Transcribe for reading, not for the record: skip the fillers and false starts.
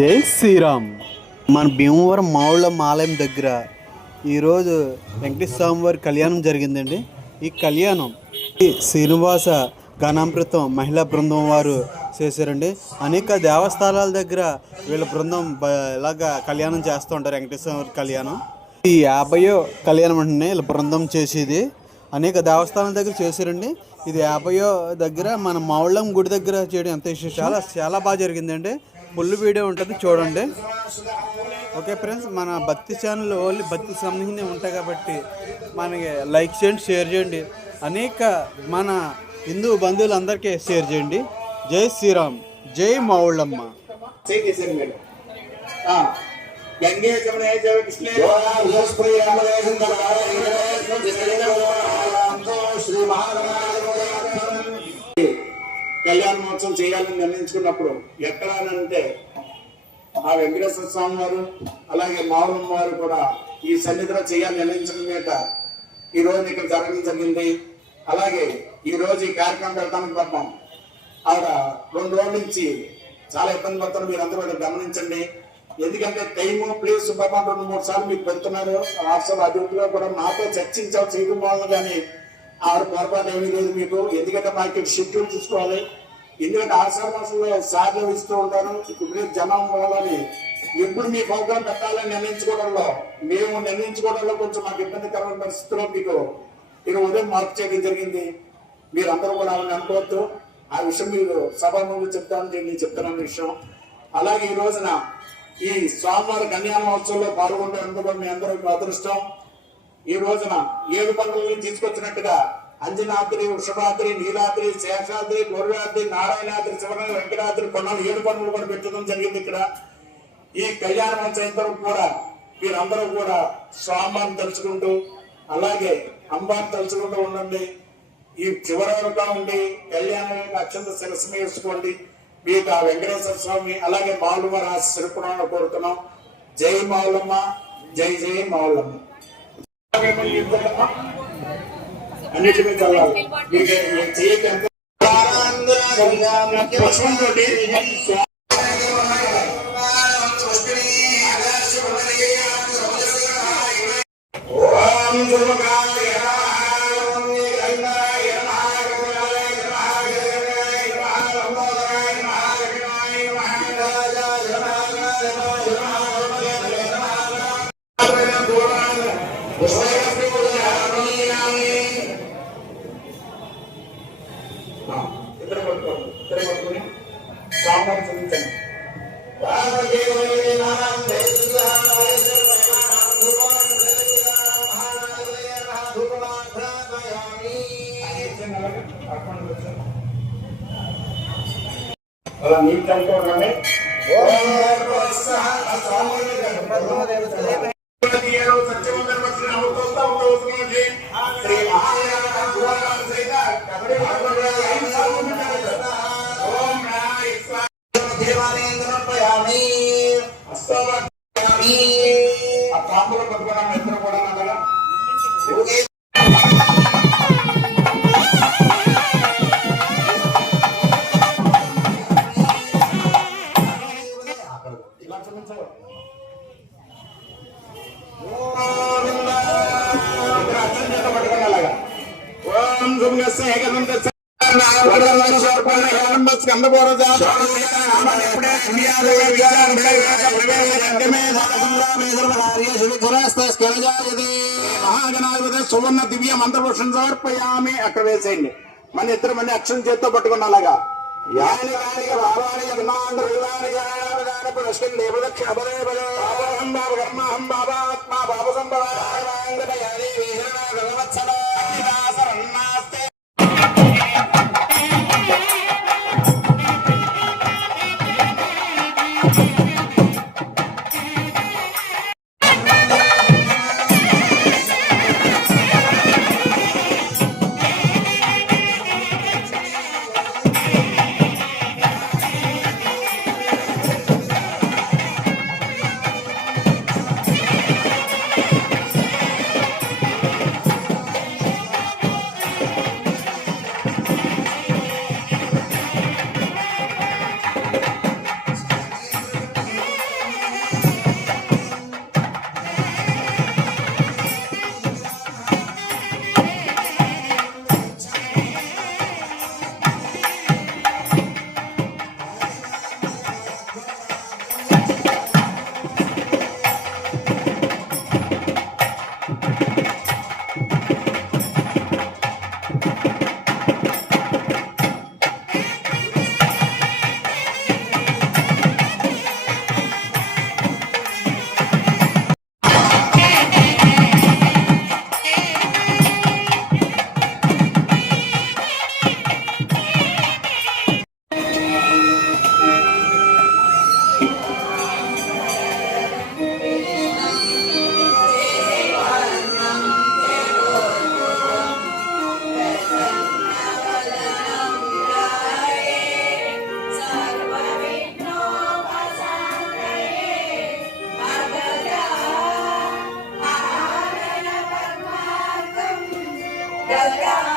జై శ్రీరామ్. మన భీమవరం మావుళ్ళ ఆలయం దగ్గర ఈరోజు వెంకటేశ్వర స్వామి వారి కళ్యాణం జరిగిందండి. ఈ కళ్యాణం శ్రీనివాస గణామృతం మహిళా బృందం వారు చేశారండి. అనేక దేవస్థానాల దగ్గర వీళ్ళ బృందం ఇలాగా కళ్యాణం చేస్తూ ఉంటారు. వెంకటేశ్వర వారి కళ్యాణం ఈ 50వ కళ్యాణం అంటే వీళ్ళ బృందం చేసేది. అనేక దేవస్థానాల దగ్గర చేశారండి. ఇది 50వ దగ్గర మన మావుళ్ళం గుడి దగ్గర చేయడం ఎంత విషయం, చాలా బాగా జరిగిందండి. ఫుల్ వీడియో ఉంటుంది, చూడండి. ఓకే ఫ్రెండ్స్, మన భక్తి ఛానల్ ఓన్లీ భక్తికి సంబంధించి ఉంటాయి కాబట్టి మనకి లైక్ చేయండి, షేర్ చేయండి. అనేక మన హిందూ బంధువులందరికీ షేర్ చేయండి. జై శ్రీరామ్, జై మావుళ్ళమ్మ. కళ్యాణ మహోత్సవం చేయాలని నిర్ణయించుకున్నప్పుడు ఎక్కడానంటే ఆ వెంకటేశ్వర స్వామి వారు అలాగే మావులమ్మ వారు కూడా ఈ సన్నిధిలో చేయాలని నిర్ణయించడం మీద ఈ రోజు ఇక్కడ జరగడం జరిగింది. అలాగే ఈ రోజు ఈ కార్యక్రమం పెడతానికి పడ్డాం. ఆవిడ 2 రోజుల నుంచి చాలా ఇబ్బంది పడుతున్నారు. మీరు అందరూ కూడా గమనించండి. ఎందుకంటే టైము ప్లేస్ సుబ్రహ్మణ్యం 2-3 సార్లు మీకు పెడుతున్నారు. వాట్సాప్ అభివృద్ధిగా కూడా నాతో చర్చించావు చేయడం వాళ్ళు, కానీ ఆవిడ పొరపాటు ఏమీ లేదు మీకు. ఎందుకంటే మాకు షెడ్యూల్ చూసుకోవాలి. ఎందుకంటే ఆషాఢ మాసంలో సాధ్యం ఇస్తూ ఉంటారు. ఇప్పుడు జనం వాళ్ళని ఎప్పుడు మీ ప్రోగ్రాం పెట్టాలని నిర్ణయించుకోవడంలో కొంచెం మాకు ఇబ్బందికరమైన పరిస్థితుల్లో మీకు ఉదయం మార్పు చేయడం జరిగింది. మీరందరూ కూడా ఆవిడని అనుకోవద్దు. ఆ విషయం మీరు సభాముఖంగా చెప్తానని నేను చెప్తున్న విషయం. అలాగే ఈ రోజున ఈ స్వామివారి కళ్యాణ మహోత్సవంలో పాల్గొంటున్నందుకు మీ అందరూ అదృష్టం. ఈ రోజున 7 పండుగలను తీసుకొచ్చినట్టుగా అంజనాద్రి, వృషభాద్రి, నీలాద్రి, శేషాద్రి, గౌరాద్రి, నారాయణాద్రి, శివన, వెంకటాద్రి కొండలు 7 పండుగలు కూడా పెట్టడం జరిగింది. ఇక్కడ ఈ కళ్యాణ మహోత్సవం కూడా మీరందరూ కూడా స్వామిని తలుచుకుంటూ అలాగే అమ్మవారిని తలుచుకుంటూ ఉండండి. ఈ చివరి వరకు ఉండి కళ్యాణం అత్యంత శిరస్సు వేసుకోండి. మీకు ఆ వెంకటేశ్వర స్వామి అలాగే మావులమ్మ ఆశీర్వదించాలని కోరుతున్నాం. జై మావులమ్మ, జై జై మావులమ్మ. అన్నిటి మీద చల్లాలి. అలా నీట్ అనుకోండి. ఆ తాంబూలం పట్టుకున్నాం ఇద్దరు కూడా అలాగా. సువర్ణ దివ్య మంత్రపురుషం సమర్పయామి. అక్కడ వేసేయండి. మన ఇద్దరు మళ్ళీ అక్షరం చేత్తో పట్టుకున్న అలాగా కళ్యాణ